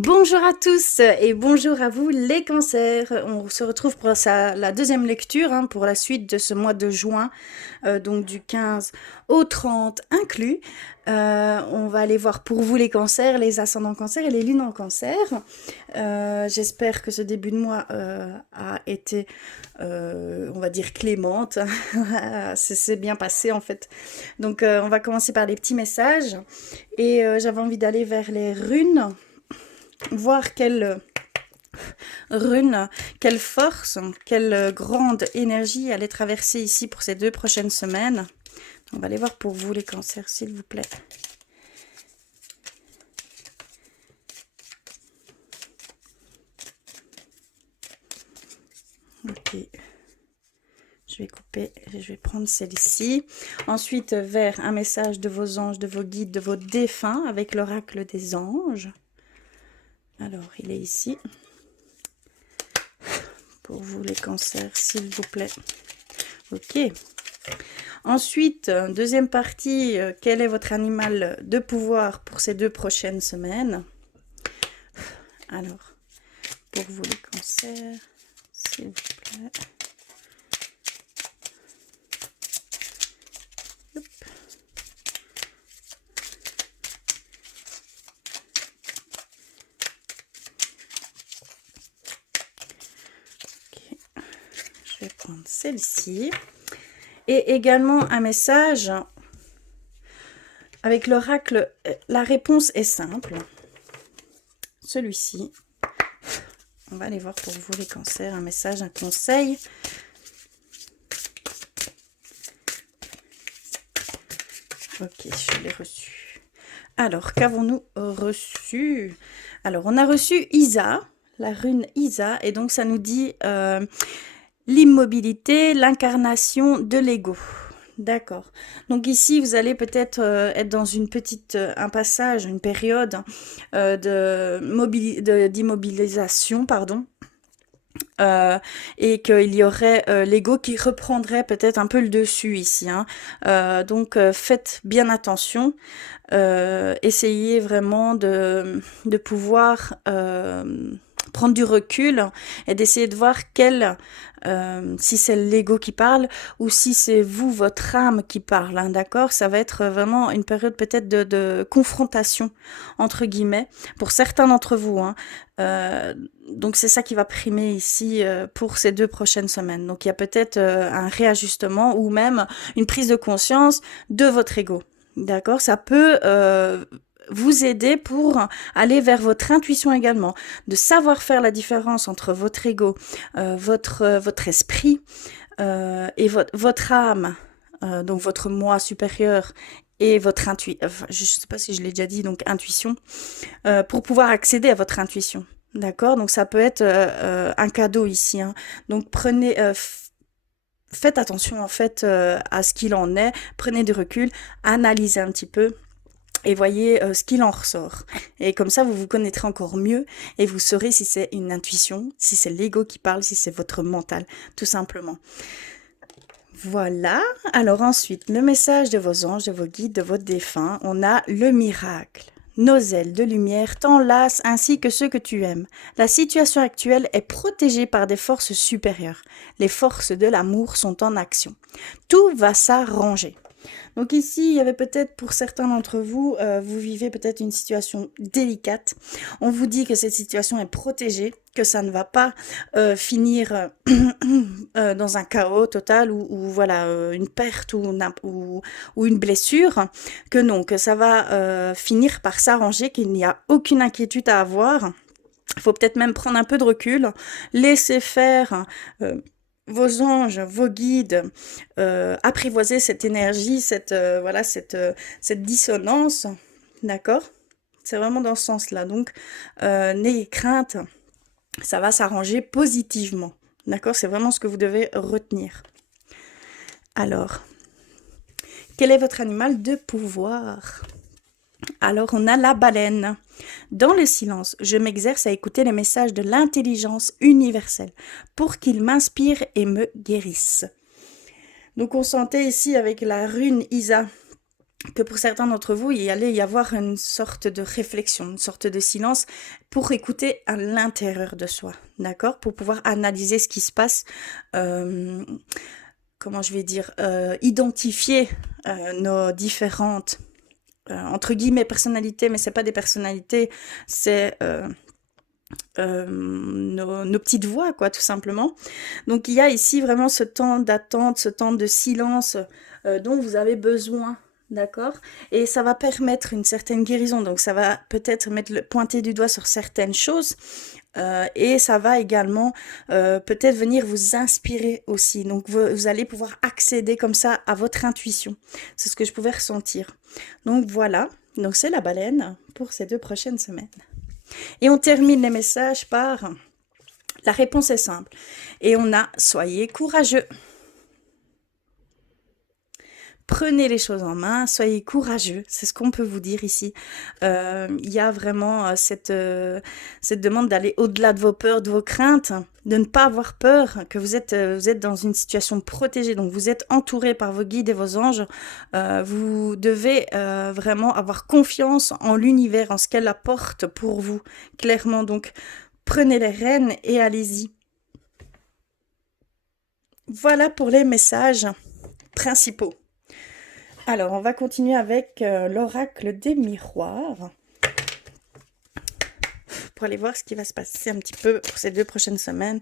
Bonjour à tous et bonjour à vous les cancers. On se retrouve pour la deuxième lecture pour la suite de ce mois de juin, donc du 15 au 30 inclus. On va aller voir pour vous les cancers, les ascendants cancers et les lunes en cancer. J'espère que ce début de mois a été, on va dire, clémente. C'est bien passé en fait. Donc on va commencer par les petits messages et j'avais envie d'aller vers les runes. Voir quelle rune, quelle force, quelle grande énergie allait traverser ici pour ces 2 prochaines semaines. On va aller voir pour vous les cancers, s'il vous plaît. Ok. Je vais couper, je vais prendre celle-ci. Ensuite, vers un message de vos anges, de vos guides, de vos défunts avec l'oracle des anges. Alors, il est ici. Pour vous les cancers, s'il vous plaît. Ok. Ensuite, deuxième partie, quel est votre animal de pouvoir pour ces 2 prochaines semaines? Alors, pour vous les cancers, s'il vous plaît. Hop. Ok. Je vais prendre celle-ci. Et également un message avec l'oracle. La réponse est simple. Celui-ci. On va aller voir pour vous les cancers. Un message, un conseil. Ok, je l'ai reçu. Alors, qu'avons-nous reçu? Alors, on a reçu Isa, la rune Isa. Et donc, ça nous dit l'immobilité, l'incarnation de l'ego. D'accord. Donc ici, vous allez peut-être être dans une un passage, une période d'immobilisation, pardon. Et qu'il y aurait l'ego qui reprendrait peut-être un peu le dessus ici. Donc faites bien attention. Essayez vraiment de pouvoir prendre du recul et d'essayer de voir si c'est l'ego qui parle ou si c'est vous, votre âme qui parle, d'accord? Ça va être vraiment une période peut-être de confrontation, entre guillemets, pour certains d'entre vous. Donc c'est ça qui va primer ici pour ces 2 prochaines semaines. Donc il y a peut-être un réajustement ou même une prise de conscience de votre ego. D'accord? Ça peut vous aider pour aller vers votre intuition également, de savoir faire la différence entre votre ego, votre esprit et votre âme, donc votre moi supérieur et votre intuition, enfin, je ne sais pas si je l'ai déjà dit, donc intuition, pour pouvoir accéder à votre intuition. D'accord? Donc ça peut être un cadeau ici. Donc faites attention en fait à ce qu'il en est, prenez du recul, analysez un petit peu et voyez ce qu'il en ressort. Et comme ça, vous vous connaîtrez encore mieux et vous saurez si c'est une intuition, si c'est l'ego qui parle, si c'est votre mental, tout simplement. Voilà. Alors ensuite, le message de vos anges, de vos guides, de vos défunts, on a le miracle. Nos ailes de lumière t'enlacent ainsi que ceux que tu aimes. La situation actuelle est protégée par des forces supérieures. Les forces de l'amour sont en action. Tout va s'arranger. Donc ici, il y avait peut-être pour certains d'entre vous, vous vivez peut-être une situation délicate. On vous dit que cette situation est protégée, que ça ne va pas finir dans un chaos total ou voilà une perte ou une blessure, que non, que ça va finir par s'arranger, qu'il n'y a aucune inquiétude à avoir. Il faut peut-être même prendre un peu de recul, laisser faire vos anges, vos guides, apprivoiser cette énergie, cette dissonance, d'accord? C'est vraiment dans ce sens-là. Donc, n'ayez crainte, ça va s'arranger positivement, d'accord? C'est vraiment ce que vous devez retenir. Alors, quel est votre animal de pouvoir? Alors, on a la baleine. Dans le silence, je m'exerce à écouter les messages de l'intelligence universelle pour qu'ils m'inspirent et me guérissent. Donc, on sentait ici avec la rune Isa que pour certains d'entre vous, il allait y avoir une sorte de réflexion, une sorte de silence pour écouter à l'intérieur de soi, d'accord? Pour pouvoir analyser ce qui se passe, euh, comment je vais dire, identifier nos différentes, entre guillemets, personnalités, mais c'est pas des personnalités, c'est nos petites voix, quoi, tout simplement. Donc il y a ici vraiment ce temps d'attente, ce temps de silence dont vous avez besoin, d'accord? Et ça va permettre une certaine guérison, donc ça va peut-être pointer du doigt sur certaines choses. Et ça va également peut-être venir vous inspirer aussi. Donc vous allez pouvoir accéder comme ça à votre intuition. C'est ce que je pouvais ressentir. Donc voilà, donc c'est la baleine pour ces 2 prochaines semaines. Et on termine les messages par la réponse est simple. Et on a soyez courageux. Prenez les choses en main, soyez courageux, c'est ce qu'on peut vous dire ici. Il y a vraiment cette demande d'aller au-delà de vos peurs, de vos craintes, de ne pas avoir peur, que vous êtes dans une situation protégée, donc vous êtes entouré par vos guides et vos anges. Vous devez vraiment avoir confiance en l'univers, en ce qu'elle apporte pour vous, clairement. Donc prenez les rênes et allez-y. Voilà pour les messages principaux. Alors, on va continuer avec l'oracle des miroirs pour aller voir ce qui va se passer un petit peu pour ces 2 prochaines semaines.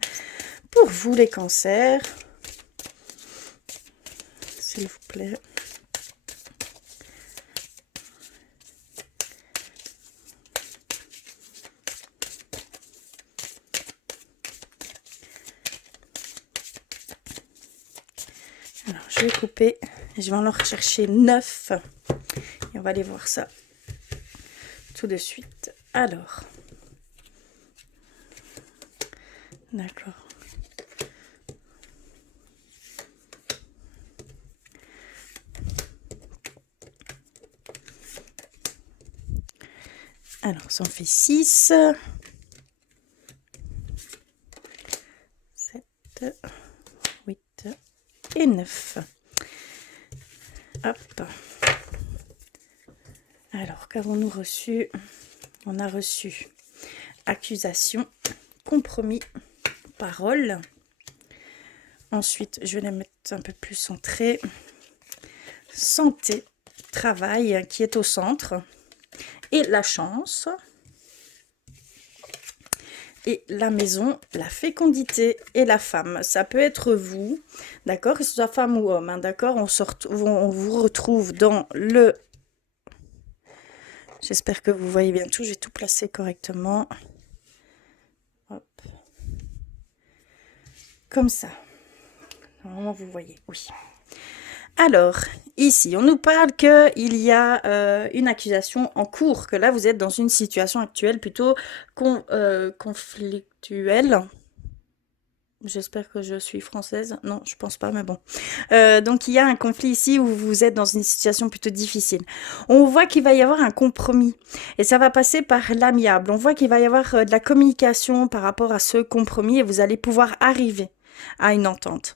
Pour vous, les cancers, s'il vous plaît. Alors, je vais couper. Je vais en rechercher 9. Et on va aller voir ça tout de suite. Alors. D'accord. Alors, ça en fait 6. 7, 8 et 9. Hop. Alors, qu'avons-nous reçu? On a reçu accusation, compromis, parole. Ensuite, je vais les mettre un peu plus centrés. Santé, travail qui est au centre. Et la chance. Et la maison, la fécondité et la femme. Ça peut être vous, d'accord? Que ce soit femme ou homme, hein, d'accord? On vous retrouve dans le... J'espère que vous voyez bien tout. Je vais tout placer correctement. Hop. Comme ça. Normalement, vous voyez, oui. Alors, ici, on nous parle qu'il y a une accusation en cours, que là, vous êtes dans une situation actuelle plutôt conflictuelle. J'espère que je suis française. Non, je pense pas, mais bon. Donc, il y a un conflit ici où vous êtes dans une situation plutôt difficile. On voit qu'il va y avoir un compromis et ça va passer par l'amiable. On voit qu'il va y avoir de la communication par rapport à ce compromis et vous allez pouvoir arriver à une entente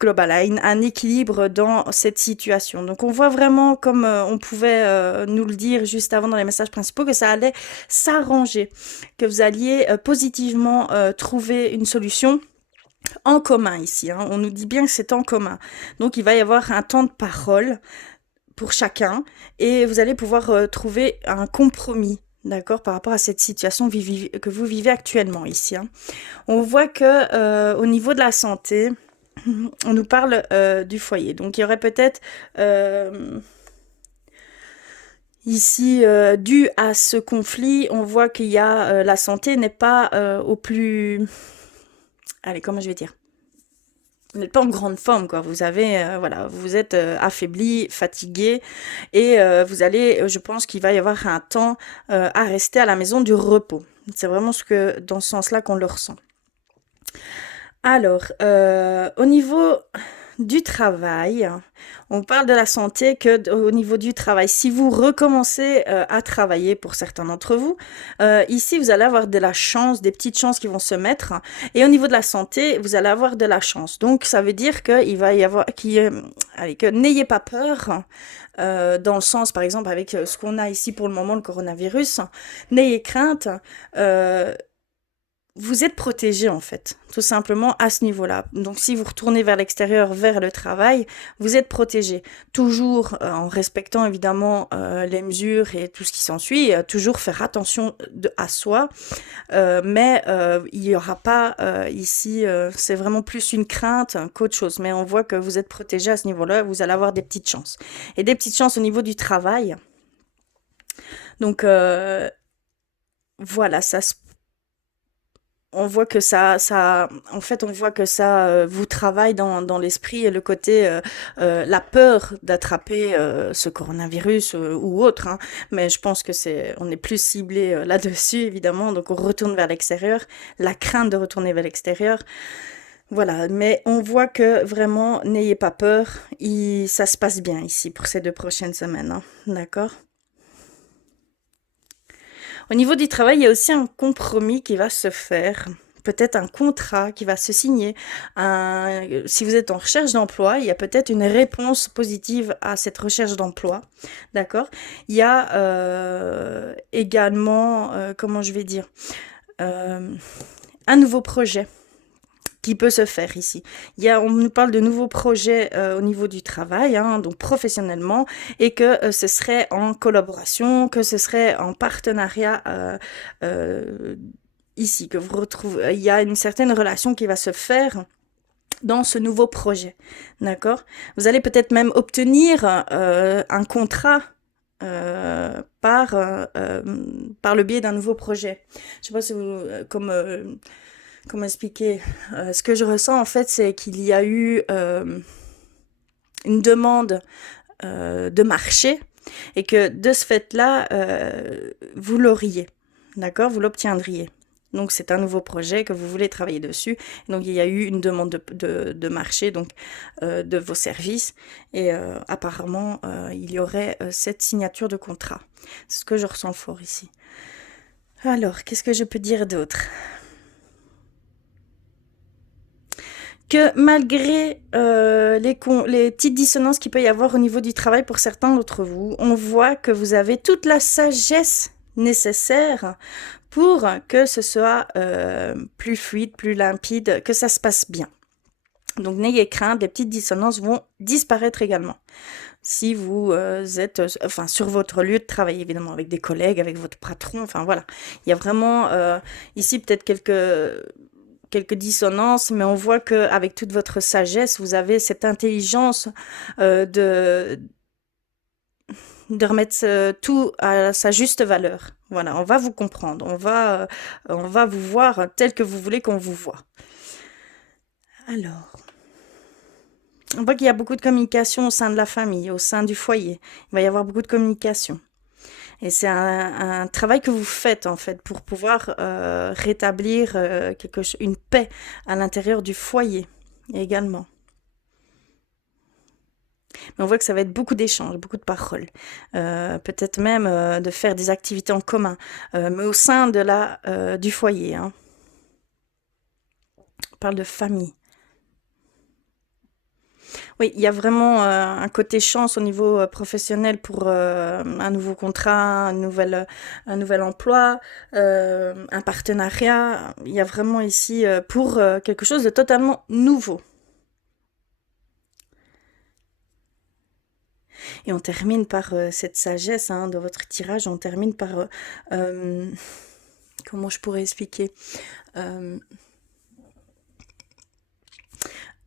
globale, à un équilibre dans cette situation. Donc, on voit vraiment, comme on pouvait nous le dire juste avant dans les messages principaux, que ça allait s'arranger, que vous alliez positivement trouver une solution en commun ici. Hein. On nous dit bien que c'est en commun. Donc, il va y avoir un temps de parole pour chacun et vous allez pouvoir trouver un compromis. D'accord, par rapport à cette situation que vous vivez actuellement ici. Hein. On voit que au niveau de la santé, on nous parle du foyer. Donc, il y aurait peut-être ici, dû à ce conflit, on voit qu'il y a la santé n'est pas au plus... Allez, comment je vais dire? Vous n'êtes pas en grande forme, quoi. Vous avez, voilà, vous êtes affaibli, fatigué, et vous allez, je pense qu'il va y avoir un temps à rester à la maison du repos. C'est vraiment dans ce sens-là qu'on le ressent. Alors, au niveau du travail, on parle de la santé que au niveau du travail. Si vous recommencez à travailler pour certains d'entre vous, ici vous allez avoir de la chance, des petites chances qui vont se mettre. Et au niveau de la santé, vous allez avoir de la chance. Donc ça veut dire qu'il va y avoir, allez, que n'ayez pas peur. Dans le sens, par exemple, avec ce qu'on a ici pour le moment, le coronavirus, n'ayez crainte. euh, vous êtes protégé en fait, tout simplement à ce niveau-là. Donc si vous retournez vers l'extérieur, vers le travail, vous êtes protégé. Toujours en respectant évidemment les mesures et tout ce qui s'ensuit, toujours faire attention à soi. Mais il n'y aura pas ici, c'est vraiment plus une crainte qu'autre chose. Mais on voit que vous êtes protégé à ce niveau-là, vous allez avoir des petites chances. Et des petites chances au niveau du travail. Donc voilà, on voit que en fait, on voit que ça vous travaille dans l'esprit et le côté, la peur d'attraper ce coronavirus ou autre, hein. Mais je pense que on est plus ciblé là-dessus, évidemment. Donc, on retourne vers l'extérieur, la crainte de retourner vers l'extérieur. Voilà. Mais on voit que vraiment, n'ayez pas peur. Ça se passe bien ici pour ces 2 prochaines semaines, hein. D'accord? Au niveau du travail, il y a aussi un compromis qui va se faire. Peut-être un contrat qui va se signer. Si vous êtes en recherche d'emploi, il y a peut-être une réponse positive à cette recherche d'emploi. D'accord? Il y a également, comment je vais dire, euh, un nouveau projet qui peut se faire ici. On nous parle de nouveaux projets au niveau du travail, hein, donc professionnellement, et que ce serait en collaboration, que ce serait en partenariat euh, ici, que vous retrouvez. Il y a une certaine relation qui va se faire dans ce nouveau projet, d'accord? Vous allez peut-être même obtenir un contrat par le biais d'un nouveau projet. Je sais pas si vous, comment expliquer? Ce que je ressens en fait, c'est qu'il y a eu une demande de marché et que de ce fait-là, vous l'auriez, d'accord? Vous l'obtiendriez. Donc c'est un nouveau projet que vous voulez travailler dessus. Donc il y a eu une demande de marché, donc de vos services. Et apparemment, il y aurait cette signature de contrat. C'est ce que je ressens fort ici. Alors, qu'est-ce que je peux dire d'autre? Que malgré les petites dissonances qu'il peut y avoir au niveau du travail pour certains d'entre vous, on voit que vous avez toute la sagesse nécessaire pour que ce soit plus fluide, plus limpide, que ça se passe bien. Donc n'ayez crainte, les petites dissonances vont disparaître également. Si vous êtes enfin, sur votre lieu de travail, évidemment, avec des collègues, avec votre patron, enfin voilà. Il y a vraiment ici peut-être quelques dissonances, mais on voit qu'avec toute votre sagesse, vous avez cette intelligence de remettre tout à sa juste valeur. Voilà, on va vous comprendre, on va vous voir tel que vous voulez qu'on vous voit. Alors, on voit qu'il y a beaucoup de communication au sein de la famille, au sein du foyer. Il va y avoir beaucoup de communication. Et c'est un travail que vous faites en fait pour pouvoir rétablir une paix à l'intérieur du foyer également. Mais on voit que ça va être beaucoup d'échanges, beaucoup de paroles. Peut-être même de faire des activités en commun, mais au sein du foyer, hein. On parle de famille. Oui, il y a vraiment un côté chance au niveau professionnel pour un nouveau contrat, un nouvel emploi, un partenariat. Il y a vraiment ici pour quelque chose de totalement nouveau. Et on termine par cette sagesse hein, de votre tirage, on termine par... comment je pourrais expliquer Euh,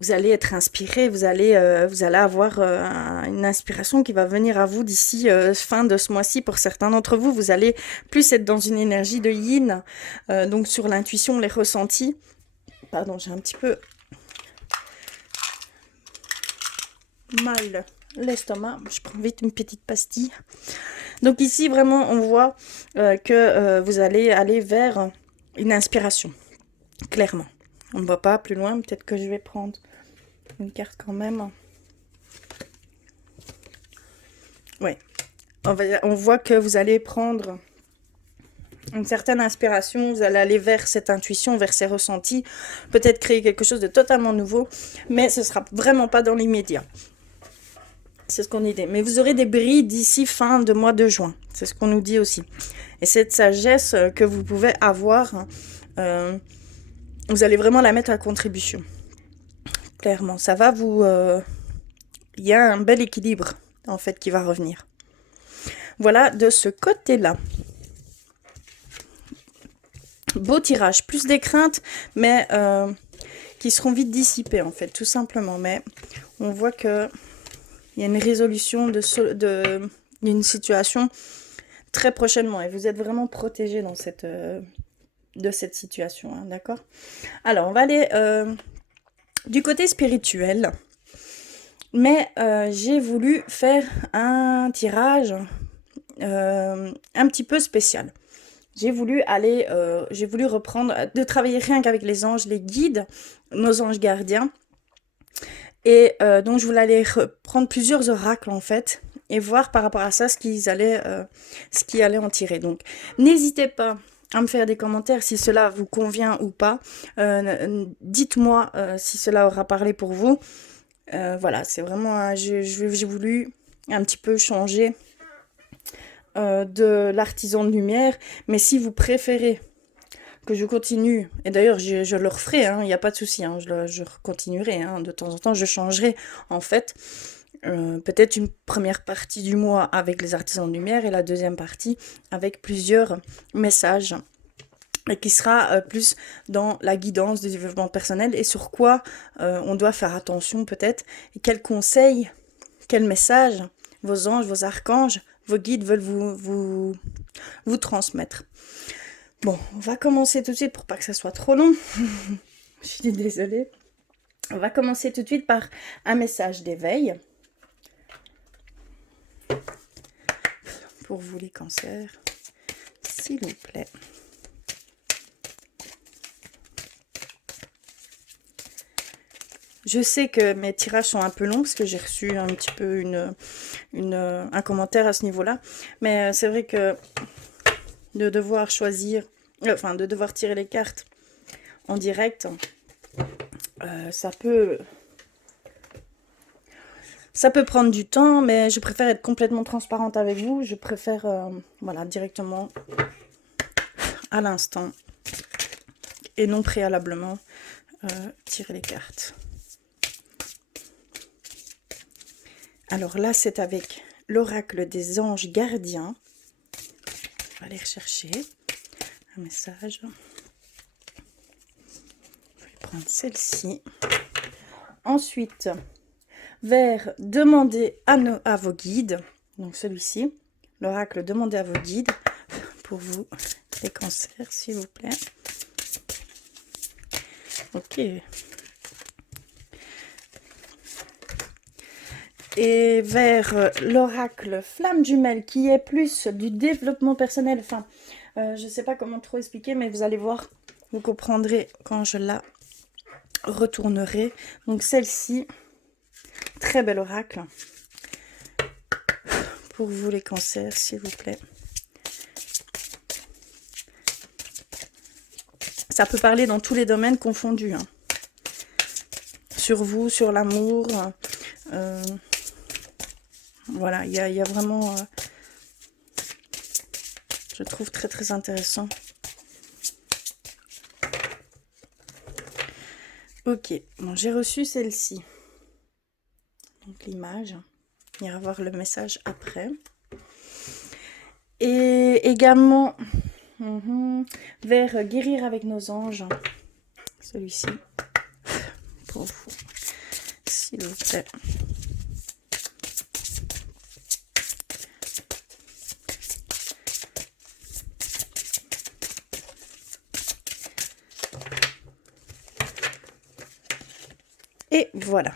Vous allez être inspiré, vous allez avoir une inspiration qui va venir à vous d'ici fin de ce mois-ci. Pour certains d'entre vous, vous allez plus être dans une énergie de yin, donc sur l'intuition, les ressentis. Pardon, j'ai un petit peu mal l'estomac. Je prends vite une petite pastille. Donc ici, vraiment, on voit que vous allez aller vers une inspiration, clairement. On ne va pas plus loin, peut-être que je vais prendre Une carte quand même. Ouais. On voit que vous allez prendre une certaine inspiration, vous allez aller vers cette intuition, vers ces ressentis, peut-être créer quelque chose de totalement nouveau, mais ce sera vraiment pas dans l'immédiat. C'est ce qu'on dit. Mais vous aurez des bris d'ici fin de mois de juin. C'est ce qu'on nous dit aussi. Et cette sagesse que vous pouvez avoir, vous allez vraiment la mettre à contribution. Clairement, ça va vous... Il y a un bel équilibre, en fait, qui va revenir. Voilà, de ce côté-là. Beau tirage, plus des craintes, mais qui seront vite dissipées, en fait, tout simplement. Mais on voit que il y a une résolution d'une situation très prochainement. Et vous êtes vraiment protégé dans de cette situation, hein, d'accord? Alors, on va aller du côté spirituel. Mais j'ai voulu faire un tirage un petit peu spécial. J'ai voulu reprendre, de travailler rien qu'avec les anges, les guides, nos anges gardiens. Et donc je voulais aller prendre plusieurs oracles en fait et voir par rapport à ça ce qui allait en tirer. Donc n'hésitez pas à me faire des commentaires si cela vous convient ou pas. Dites-moi si cela aura parlé pour vous. Voilà, c'est vraiment j'ai voulu un petit peu changer de l'artisan de lumière, mais si vous préférez que je continue, et d'ailleurs je le referai, il n'y a pas de souci, hein, je continuerai, hein, de temps en temps je changerai en fait, peut-être une première partie du mois avec les artisans de lumière et la deuxième partie avec plusieurs messages et qui sera plus dans la guidance du développement personnel et sur quoi on doit faire attention peut-être, et quels conseils, quels messages vos anges, vos archanges, vos guides veulent vous transmettre. Bon, on va commencer tout de suite pour pas que ça soit trop long. Je suis désolée. On va commencer tout de suite par un message d'éveil. Pour vous les cancers, s'il vous plaît. Je sais que mes tirages sont un peu longs parce que j'ai reçu un petit peu un commentaire à ce niveau-là. Mais c'est vrai que de devoir choisir, de devoir tirer les cartes en direct, ça peut prendre du temps, mais je préfère être complètement transparente avec vous. Je préfère, voilà, directement à l'instant et non préalablement tirer les cartes. Alors là, c'est avec l'oracle des anges gardiens. On va aller rechercher un message. Je vais prendre celle-ci. Ensuite, vers demander à vos guides. Donc celui-ci, l'oracle demander à vos guides. Pour vous, les cancers, s'il vous plaît. Ok. Et vers l'oracle flamme jumelle, qui est plus du développement personnel. Enfin, je ne sais pas comment trop expliquer, mais vous allez voir, vous comprendrez quand je la retournerai. Donc celle-ci, très bel oracle. Pour vous les cancers, s'il vous plaît. Ça peut parler dans tous les domaines confondus. Hein. Sur vous, sur l'amour. Voilà, il y a vraiment... je trouve très très intéressant. Ok, bon, j'ai reçu celle-ci. Donc l'image. On ira voir le message après. Et également... vers guérir avec nos anges. Celui-ci. Pour vous. S'il vous plaît. Et voilà.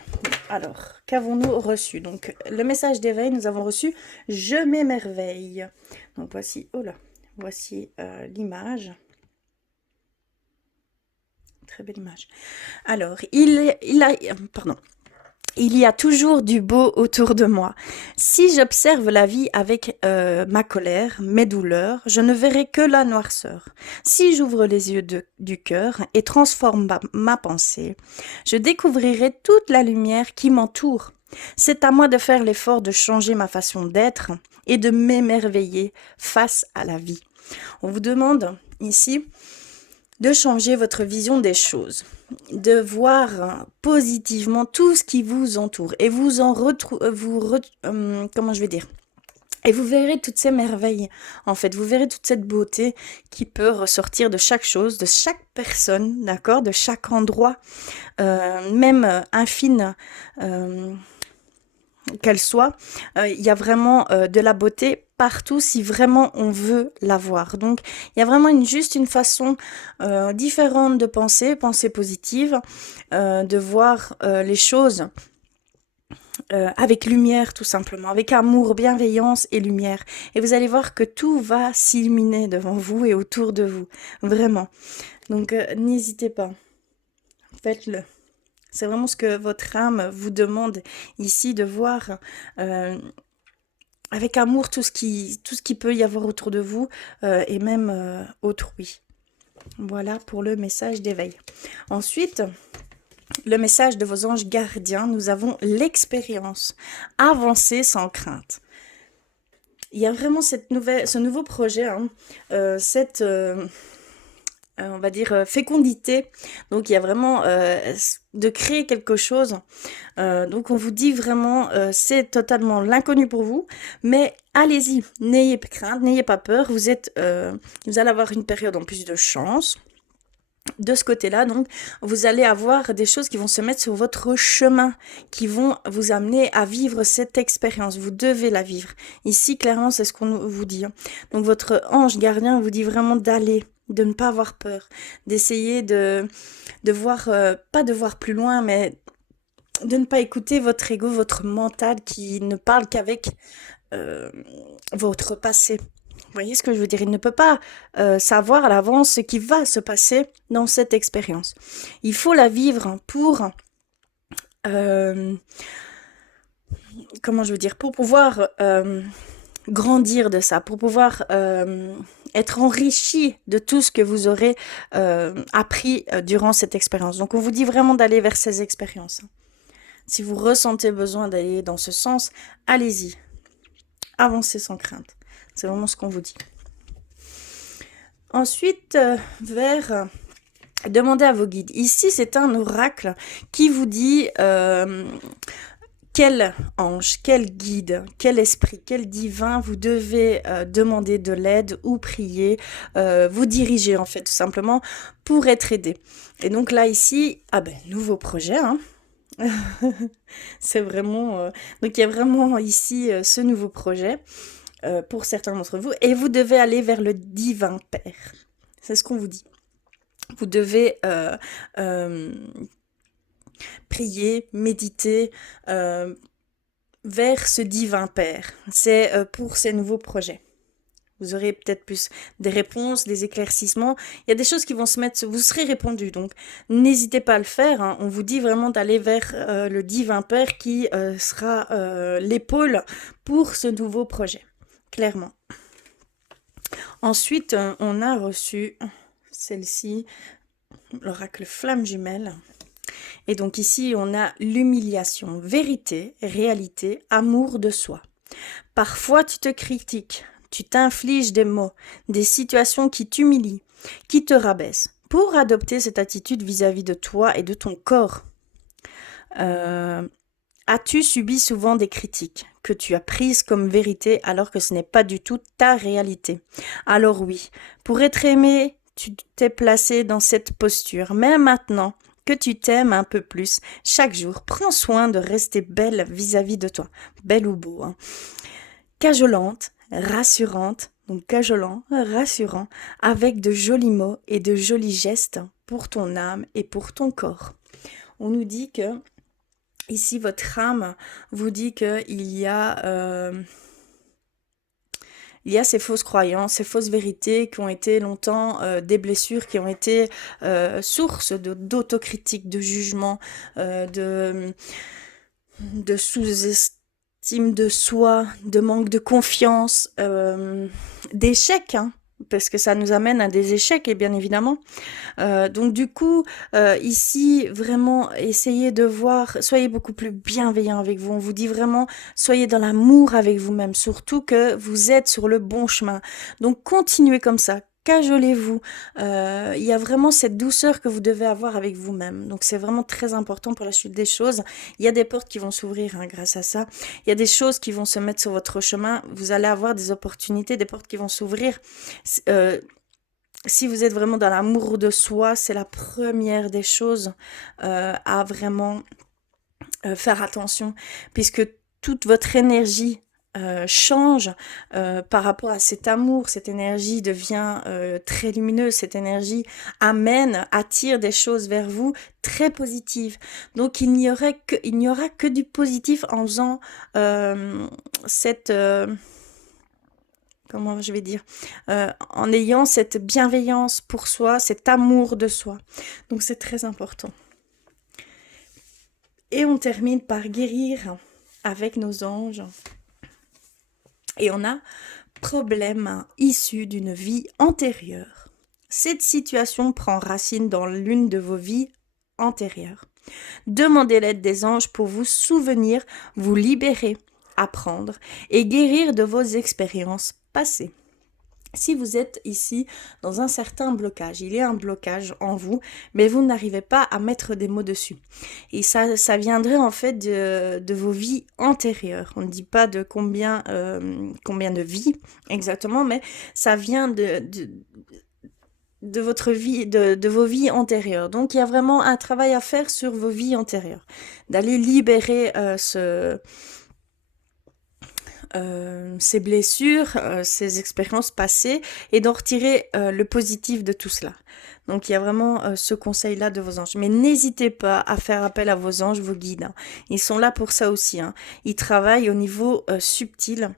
Alors, qu'avons-nous reçu? Donc, le message d'éveil, nous avons reçu « Je m'émerveille ». Donc, voici, oh là, voici l'image. Très belle image. Alors, pardon. Il y a toujours du beau autour de moi. Si j'observe la vie avec ma colère, mes douleurs, je ne verrai que la noirceur. Si j'ouvre les yeux du cœur et transforme ma pensée, je découvrirai toute la lumière qui m'entoure. C'est à moi de faire l'effort de changer ma façon d'être et de m'émerveiller face à la vie. On vous demande ici de changer votre vision des choses, de voir positivement tout ce qui vous entoure et vous en comment je vais dire, et vous verrez toutes ces merveilles, en fait, vous verrez toute cette beauté qui peut ressortir de chaque chose, de chaque personne, d'accord, de chaque endroit, même infine qu'elle soit, il y a vraiment de la beauté partout si vraiment on veut la voir. Donc, il y a vraiment juste une façon différente de penser positive, de voir les choses avec lumière tout simplement, avec amour, bienveillance et lumière. Et vous allez voir que tout va s'illuminer devant vous et autour de vous, vraiment. Donc, n'hésitez pas, faites-le. C'est vraiment ce que votre âme vous demande ici, de voir avec amour tout ce qui peut y avoir autour de vous et même autrui. Voilà pour le message d'éveil. Ensuite, le message de vos anges gardiens, nous avons l'expérience. Avancer sans crainte. Il y a vraiment ce nouveau projet, hein, cette... on va dire fécondité, donc il y a vraiment de créer quelque chose, donc on vous dit vraiment c'est totalement l'inconnu pour vous, mais allez-y, n'ayez pas crainte, n'ayez pas peur, vous allez avoir une période en plus de chance de ce côté-là, donc vous allez avoir des choses qui vont se mettre sur votre chemin, qui vont vous amener à vivre cette expérience. Vous devez la vivre. Ici, clairement, c'est ce qu'on vous dit. Donc votre ange gardien vous dit vraiment d'aller, de ne pas avoir peur, d'essayer de voir, pas de voir plus loin, mais de ne pas écouter votre ego, votre mental qui ne parle qu'avec votre passé. Vous voyez ce que je veux dire? Il ne peut pas savoir à l'avance ce qui va se passer dans cette expérience. Il faut la vivre pour, comment je veux dire, pour pouvoir grandir de ça, pour pouvoir être enrichi de tout ce que vous aurez appris durant cette expérience. Donc on vous dit vraiment d'aller vers ces expériences. Si vous ressentez besoin d'aller dans ce sens, allez-y. Avancez sans crainte. C'est vraiment ce qu'on vous dit. Ensuite, demandez à vos guides. Ici, c'est un oracle qui vous dit quel ange, quel guide, quel esprit, quel divin vous devez demander de l'aide ou prier, vous diriger en fait tout simplement pour être aidé. Et donc là ici, nouveau projet, hein. C'est vraiment... donc il y a vraiment ici ce nouveau projet pour certains d'entre vous, et vous devez aller vers le divin Père. C'est ce qu'on vous dit. Vous devez prier, méditer vers ce divin Père. C'est pour ces nouveaux projets. Vous aurez peut-être plus des réponses, des éclaircissements. Il y a des choses qui vont se mettre... Vous serez répondu, donc n'hésitez pas à le faire. Hein. On vous dit vraiment d'aller vers le divin Père qui sera l'épaule pour ce nouveau projet. Clairement. Ensuite, on a reçu celle-ci, l'oracle flamme jumelle. Et donc ici, on a l'humiliation, vérité, réalité, amour de soi. Parfois, tu te critiques, tu t'infliges des mots, des situations qui t'humilient, qui te rabaissent, pour adopter cette attitude vis-à-vis de toi et de ton corps. As-tu subi souvent des critiques que tu as prises comme vérité alors que ce n'est pas du tout ta réalité? Alors oui, pour être aimé, tu t'es placé dans cette posture, mais maintenant que tu t'aimes un peu plus, chaque jour, prends soin de rester belle vis-à-vis de toi, belle ou beau, hein. Cajolante, rassurante, donc cajolant, rassurant, avec de jolis mots et de jolis gestes pour ton âme et pour ton corps. On nous dit que ici, votre âme vous dit qu'il y a ces fausses croyances, ces fausses vérités qui ont été longtemps des blessures, qui ont été source d'autocritique, de jugement, de sous-estime de soi, de manque de confiance, d'échecs, hein, parce que ça nous amène à des échecs, et bien évidemment. Donc du coup, ici, vraiment, essayez de voir, soyez beaucoup plus bienveillant avec vous. On vous dit vraiment, soyez dans l'amour avec vous-même, surtout que vous êtes sur le bon chemin. Donc continuez comme ça. Cajolez-vous. Il y a vraiment cette douceur que vous devez avoir avec vous-même. Donc c'est vraiment très important pour la suite des choses. Il y a des portes qui vont s'ouvrir, hein, grâce à ça. Il y a des choses qui vont se mettre sur votre chemin. Vous allez avoir des opportunités, des portes qui vont s'ouvrir. Euh, si vous êtes vraiment dans l'amour de soi, c'est la première des choses à vraiment faire attention, puisque toute votre énergie change par rapport à cet amour. Cette énergie devient très lumineuse, cette énergie attire des choses vers vous très positives. Donc il n'y aura que du positif en faisant cette... comment je vais dire, en ayant cette bienveillance pour soi, cet amour de soi. Donc c'est très important. Et on termine par guérir avec nos anges. Et on a problème issu d'une vie antérieure. Cette situation prend racine dans l'une de vos vies antérieures. Demandez l'aide des anges pour vous souvenir, vous libérer, apprendre et guérir de vos expériences passées. Si vous êtes ici dans un certain blocage, il y a un blocage en vous, mais vous n'arrivez pas à mettre des mots dessus. Et ça viendrait en fait de vos vies antérieures. On ne dit pas de combien de vies exactement, mais ça vient de votre vie, de vos vies antérieures. Donc il y a vraiment un travail à faire sur vos vies antérieures, d'aller libérer ces blessures, ces expériences passées, et d'en retirer le positif de tout cela. Donc il y a vraiment ce conseil-là de vos anges. Mais n'hésitez pas à faire appel à vos anges, vos guides, hein. Ils sont là pour ça aussi, hein. Ils travaillent au niveau subtil.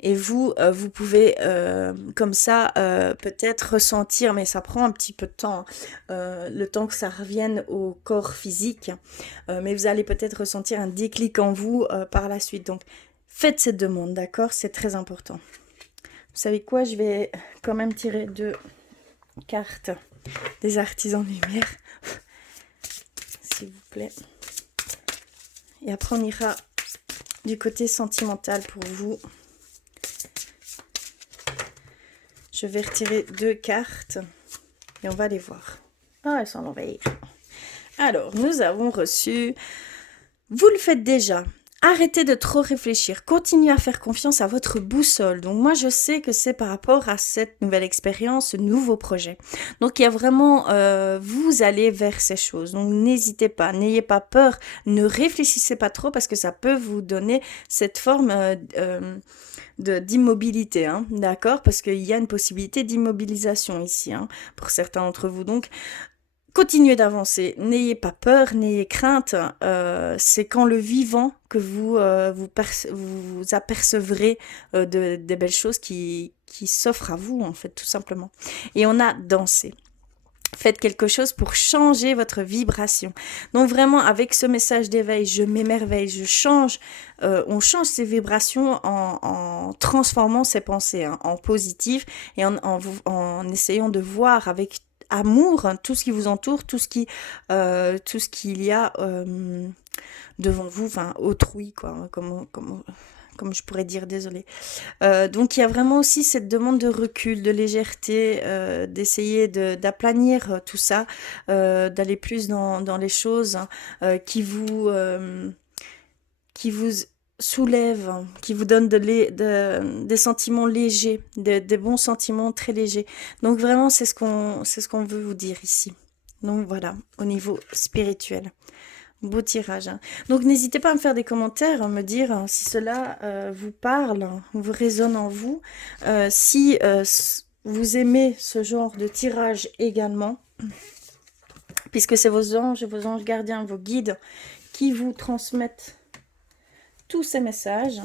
Et vous, vous pouvez comme ça peut-être ressentir, mais ça prend un petit peu de temps, le temps que ça revienne au corps physique. Mais vous allez peut-être ressentir un déclic en vous par la suite. Donc faites cette demande, d'accord? C'est très important. Vous savez quoi? Je vais quand même tirer 2 cartes des artisans de lumière, s'il vous plaît. Et après, on ira du côté sentimental pour vous. Je vais retirer 2 cartes et on va les voir. Ah, elles sont à l'envers. Alors, nous avons reçu... Vous le faites déjà. Arrêtez de trop réfléchir. Continuez à faire confiance à votre boussole. Donc moi, je sais que c'est par rapport à cette nouvelle expérience, ce nouveau projet. Donc il y a vraiment... vous allez vers ces choses. Donc n'hésitez pas, n'ayez pas peur. Ne réfléchissez pas trop parce que ça peut vous donner cette forme... d'immobilité, hein, d'accord? Parce qu'il y a une possibilité d'immobilisation ici, hein, pour certains d'entre vous. Donc, continuez d'avancer, n'ayez pas peur, n'ayez crainte. C'est quand le vivant que vous apercevrez des belles choses qui s'offrent à vous, en fait, tout simplement. Et on a dansé. Faites quelque chose pour changer votre vibration. Donc vraiment, avec ce message d'éveil, je m'émerveille, je change. On change ses vibrations en transformant ses pensées, hein, en positif, et en essayant de voir avec amour, hein, tout ce qui vous entoure, tout ce qu'il y a devant vous, enfin autrui, quoi, comme je pourrais dire, désolée. Donc il y a vraiment aussi cette demande de recul, de légèreté, d'essayer d'aplanir tout ça, d'aller plus dans les choses qui vous soulèvent, qui vous donnent des sentiments légers, des bons sentiments très légers. Donc vraiment c'est ce qu'on veut vous dire ici. Donc voilà, au niveau spirituel. Beau tirage, hein. Donc n'hésitez pas à me faire des commentaires, à me dire si cela vous parle, vous résonne en vous, si vous aimez ce genre de tirage également, puisque c'est vos anges gardiens, vos guides qui vous transmettent tous ces messages.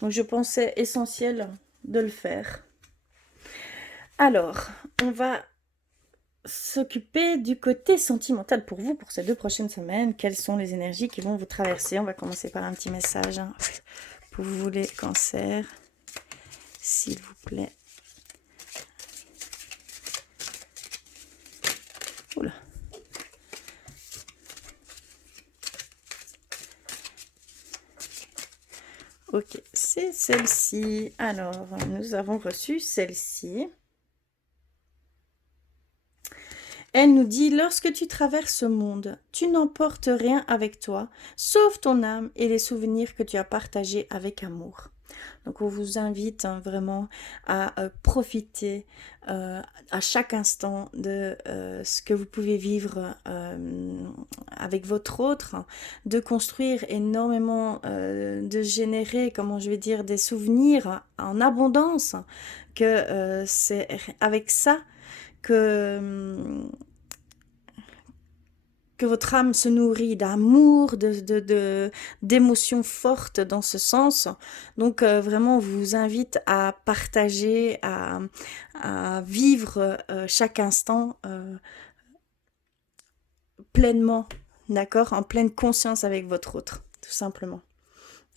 Donc je pensais essentiel de le faire. Alors, on va s'occuper du côté sentimental pour vous pour ces 2 prochaines semaines. Quelles sont les énergies qui vont vous traverser? On va commencer par un petit message hein, pour vous les cancers, s'il vous plaît. Oula. Ok, c'est celle-ci. Alors, nous avons reçu celle-ci. Elle nous dit, lorsque tu traverses ce monde, tu n'emportes rien avec toi, sauf ton âme et les souvenirs que tu as partagés avec amour. Donc on vous invite hein, vraiment à profiter à chaque instant de ce que vous pouvez vivre avec votre autre, de construire énormément, de générer, comment je vais dire, des souvenirs en abondance, que c'est avec ça que votre âme se nourrit d'amour, d'émotions fortes dans ce sens. Donc vraiment, on vous invite à partager, à vivre chaque instant pleinement, d'accord, en pleine conscience avec votre autre, tout simplement.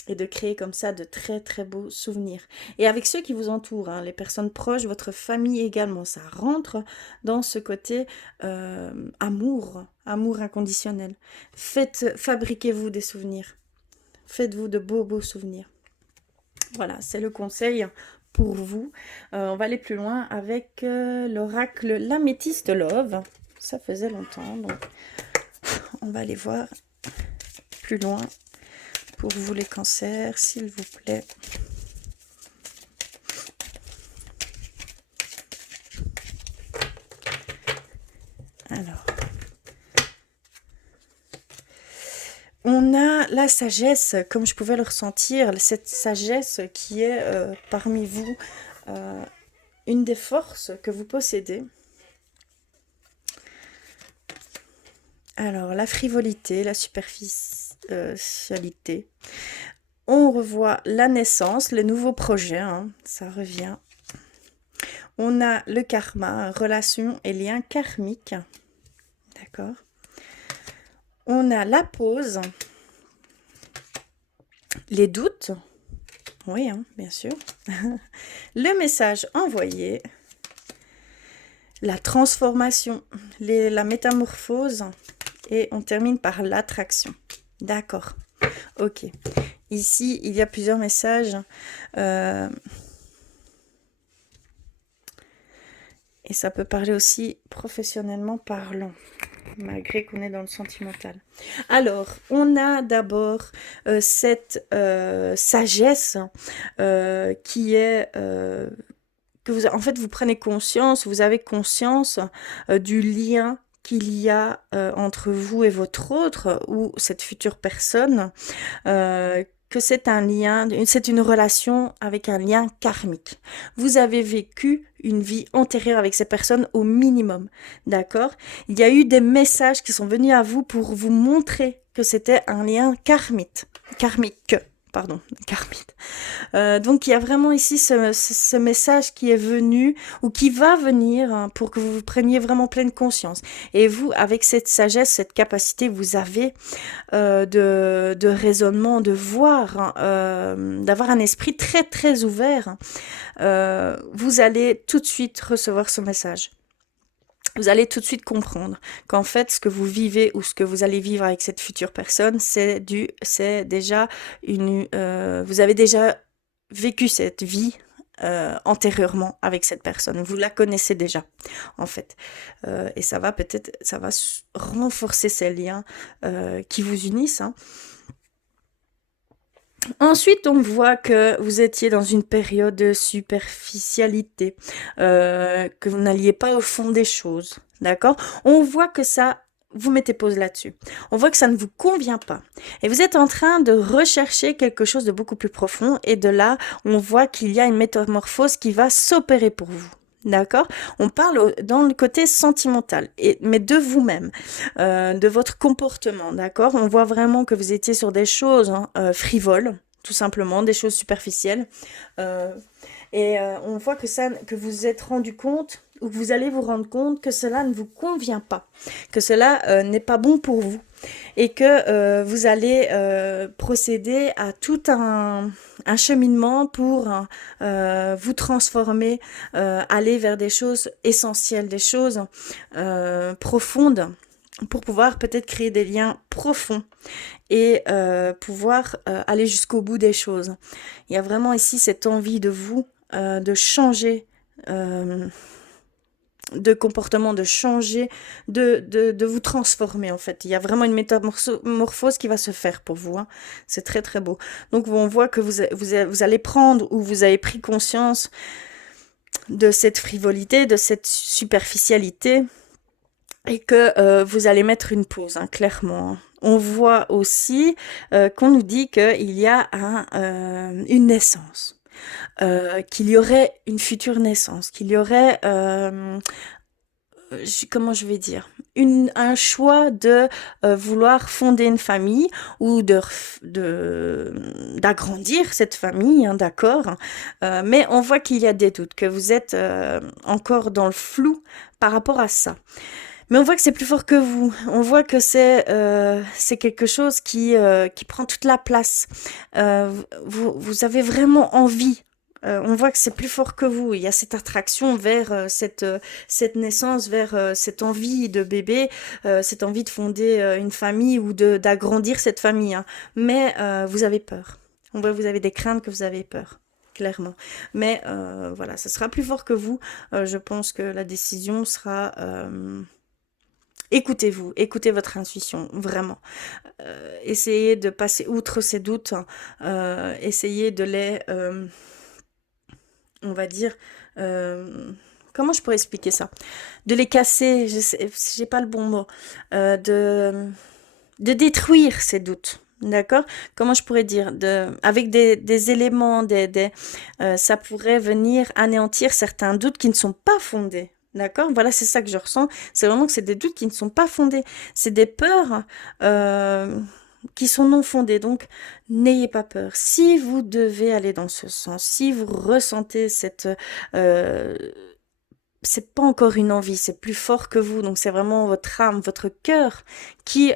Et de créer comme ça de très très beaux souvenirs. Et avec ceux qui vous entourent, hein, les personnes proches, votre famille également, ça rentre dans ce côté amour, amour inconditionnel. Fabriquez-vous des souvenirs. Faites-vous de beaux beaux souvenirs. Voilà, c'est le conseil pour vous. On va aller plus loin avec l'oracle l'améthyste love. Ça faisait longtemps, donc on va aller voir plus loin. Pour vous les cancers, s'il vous plaît. Alors, on a la sagesse, comme je pouvais le ressentir, cette sagesse qui est parmi vous une des forces que vous possédez. Alors, la frivolité, la superficialité. On revoit la naissance, les nouveaux projets, hein, ça revient. On a le karma, relations et liens karmiques. D'accord. On a la pause, les doutes. Oui, hein, bien sûr. Le message envoyé. La transformation, la métamorphose. Et on termine par l'attraction. D'accord. Ok. Ici, il y a plusieurs messages. Et ça peut parler aussi professionnellement parlant, malgré qu'on est dans le sentimental. Alors, on a d'abord cette sagesse qui est... que vous, en fait, vous prenez conscience, vous avez conscience du lien qu'il y a entre vous et votre autre, ou cette future personne, que c'est un lien, c'est une relation avec un lien karmique. Vous avez vécu une vie antérieure avec ces personnes au minimum, d'accord? Il y a eu des messages qui sont venus à vous pour vous montrer que c'était un lien karmique, pardon, karmique. Donc il y a vraiment ici ce message qui est venu ou qui va venir hein, pour que vous preniez vraiment pleine conscience. Et vous, avec cette sagesse, cette capacité, vous avez de raisonnement, de voir, d'avoir un esprit très très ouvert. Vous allez tout de suite recevoir ce message. Vous allez tout de suite comprendre qu'en fait, ce que vous vivez ou ce que vous allez vivre avec cette future personne, c'est déjà vous avez déjà vécu cette vie antérieurement avec cette personne. Vous la connaissez déjà, en fait. Et ça va renforcer ces liens qui vous unissent. Hein. Ensuite, on voit que vous étiez dans une période de superficialité, que vous n'alliez pas au fond des choses, d'accord? On voit que ça, vous mettez pause là-dessus. On voit que ça ne vous convient pas. Et vous êtes en train de rechercher quelque chose de beaucoup plus profond. Et de là, on voit qu'il y a une métamorphose qui va s'opérer pour vous. D'accord? On parle dans le côté sentimental, mais de vous-même, de votre comportement, d'accord? On voit vraiment que vous étiez sur des choses hein, frivoles, tout simplement, des choses superficielles. On voit que vous vous êtes rendu compte, où vous allez vous rendre compte que cela ne vous convient pas, que cela n'est pas bon pour vous et que vous allez procéder à tout un cheminement pour vous transformer, aller vers des choses essentielles, des choses profondes pour pouvoir peut-être créer des liens profonds et pouvoir aller jusqu'au bout des choses. Il y a vraiment ici cette envie de vous de changer euh, de comportement, de changer, de vous transformer en fait. Il y a vraiment une métamorphose qui va se faire pour vous. Hein. C'est très très beau. Donc on voit que vous allez prendre ou vous avez pris conscience de cette frivolité, de cette superficialité et que vous allez mettre une pause, hein, clairement. On voit aussi qu'on nous dit qu'il y a une naissance. Qu'il y aurait une future naissance, qu'il y aurait, comment je vais dire, un choix de vouloir fonder une famille ou d'agrandir cette famille, hein, d'accord, mais on voit qu'il y a des doutes, que vous êtes encore dans le flou par rapport à ça. Mais on voit que c'est plus fort que vous. On voit que c'est quelque chose qui prend toute la place. Vous avez vraiment envie. On voit que c'est plus fort que vous. Il y a cette attraction vers cette naissance, vers cette envie de bébé, cette envie de fonder une famille ou d'agrandir cette famille. Hein. Mais vous avez peur. On voit que vous avez des craintes, que vous avez peur. Clairement. Mais voilà, ce sera plus fort que vous. Je pense que la décision sera... Écoutez-vous, écoutez votre intuition, vraiment. Essayez de passer outre ces doutes, essayez de on va dire, comment je pourrais expliquer ça? De les casser, je sais, j'ai pas le bon mot, de détruire ces doutes. D'accord? Comment je pourrais dire? Avec des éléments, ça pourrait venir anéantir certains doutes qui ne sont pas fondés. D'accord? Voilà, c'est ça que je ressens. C'est vraiment que c'est des doutes qui ne sont pas fondés. C'est des peurs qui sont non fondées. Donc, n'ayez pas peur. Si vous devez aller dans ce sens, si vous ressentez euh, c'est pas encore une envie, c'est plus fort que vous. Donc, c'est vraiment votre âme, votre cœur qui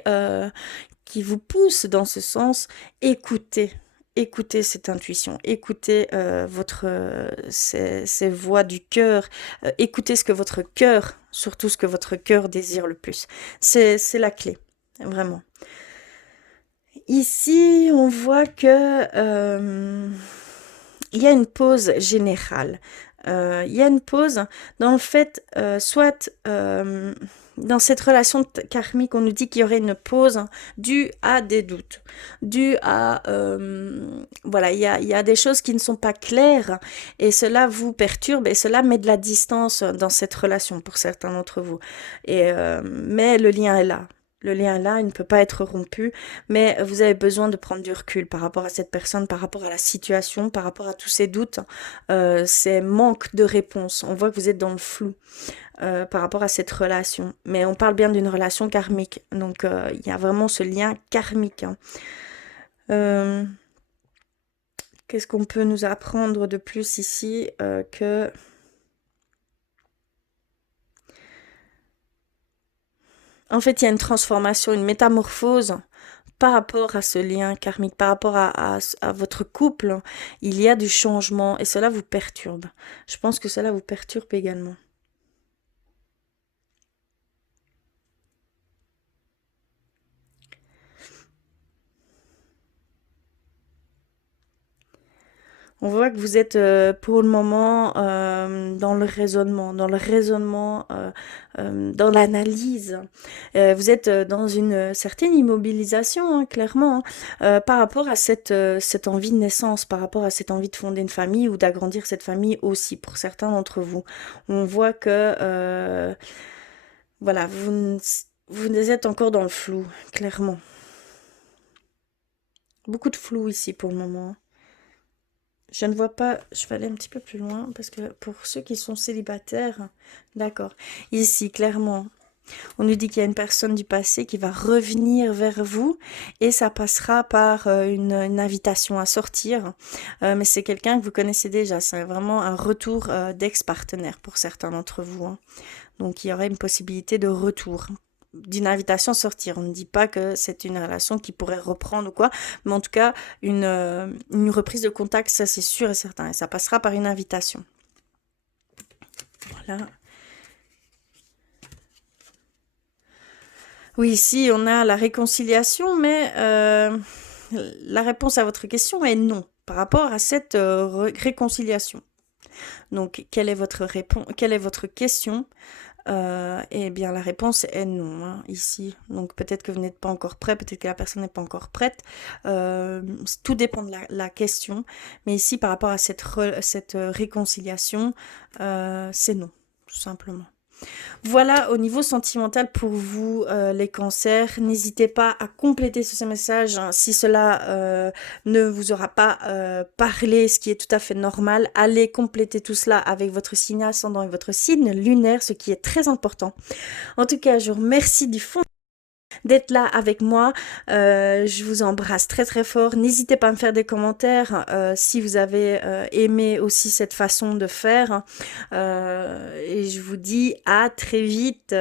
vous pousse dans ce sens. Écoutez. Écoutez cette intuition, écoutez ces voix du cœur, écoutez ce que votre cœur, surtout ce que votre cœur désire le plus. C'est la clé, vraiment. Ici, on voit que il y a une pause générale. Il y a une pause dans le fait, soit dans cette relation karmique, on nous dit qu'il y aurait une pause due à des doutes, due à... voilà, il y a des choses qui ne sont pas claires et cela vous perturbe et cela met de la distance dans cette relation pour certains d'entre vous. Mais le lien est là. Le lien est là, il ne peut pas être rompu, mais vous avez besoin de prendre du recul par rapport à cette personne, par rapport à la situation, par rapport à tous ces doutes, ces manques de réponse. On voit que vous êtes dans le flou par rapport à cette relation. Mais on parle bien d'une relation karmique, donc il y a vraiment ce lien karmique. Hein. Qu'est-ce qu'on peut nous apprendre de plus ici que... En fait, il y a une transformation, une métamorphose par rapport à ce lien karmique, par rapport à votre couple. Il y a du changement et cela vous perturbe. Je pense que cela vous perturbe également. On voit que vous êtes pour le moment dans le raisonnement, dans l'analyse. Vous êtes dans une certaine immobilisation, hein, clairement, hein, par rapport à cette envie de naissance, par rapport à cette envie de fonder une famille ou d'agrandir cette famille aussi pour certains d'entre vous. On voit que voilà, vous êtes encore dans le flou, clairement. Beaucoup de flou ici pour le moment. Je ne vois pas, je vais aller un petit peu plus loin parce que pour ceux qui sont célibataires, d'accord. Ici, clairement, On nous dit qu'il y a une personne du passé qui va revenir vers vous et ça passera par une invitation à sortir. Mais c'est quelqu'un que vous connaissez déjà. C'est vraiment un retour d'ex-partenaire pour certains d'entre vous, hein. Donc il y aurait une possibilité de retour, d'une invitation à sortir. On ne dit pas que c'est une relation qui pourrait reprendre ou quoi, mais en tout cas une reprise de contact, ça c'est sûr et certain. Et ça passera par une invitation. Voilà. Oui, ici on a la réconciliation, mais la réponse à votre question est non par rapport à cette réconciliation. Donc, quelle est votre réponse, quelle est votre question? Eh bien, la réponse est non, hein, ici. Donc, peut-être que vous n'êtes pas encore prêt, peut-être que la personne n'est pas encore prête. Tout dépend de la question. Mais ici, par rapport à cette réconciliation, c'est non, tout simplement. Voilà au niveau sentimental pour vous, les cancers. N'hésitez pas à compléter ce message, hein, si cela ne vous aura pas parlé, ce qui est tout à fait normal. Allez compléter tout cela avec votre signe ascendant et votre signe lunaire, ce qui est très important. En tout cas, je vous remercie du fond d'être là avec moi. Je vous embrasse très très fort. N'hésitez pas à me faire des commentaires si vous avez aimé aussi cette façon de faire. Et je vous dis à très vite.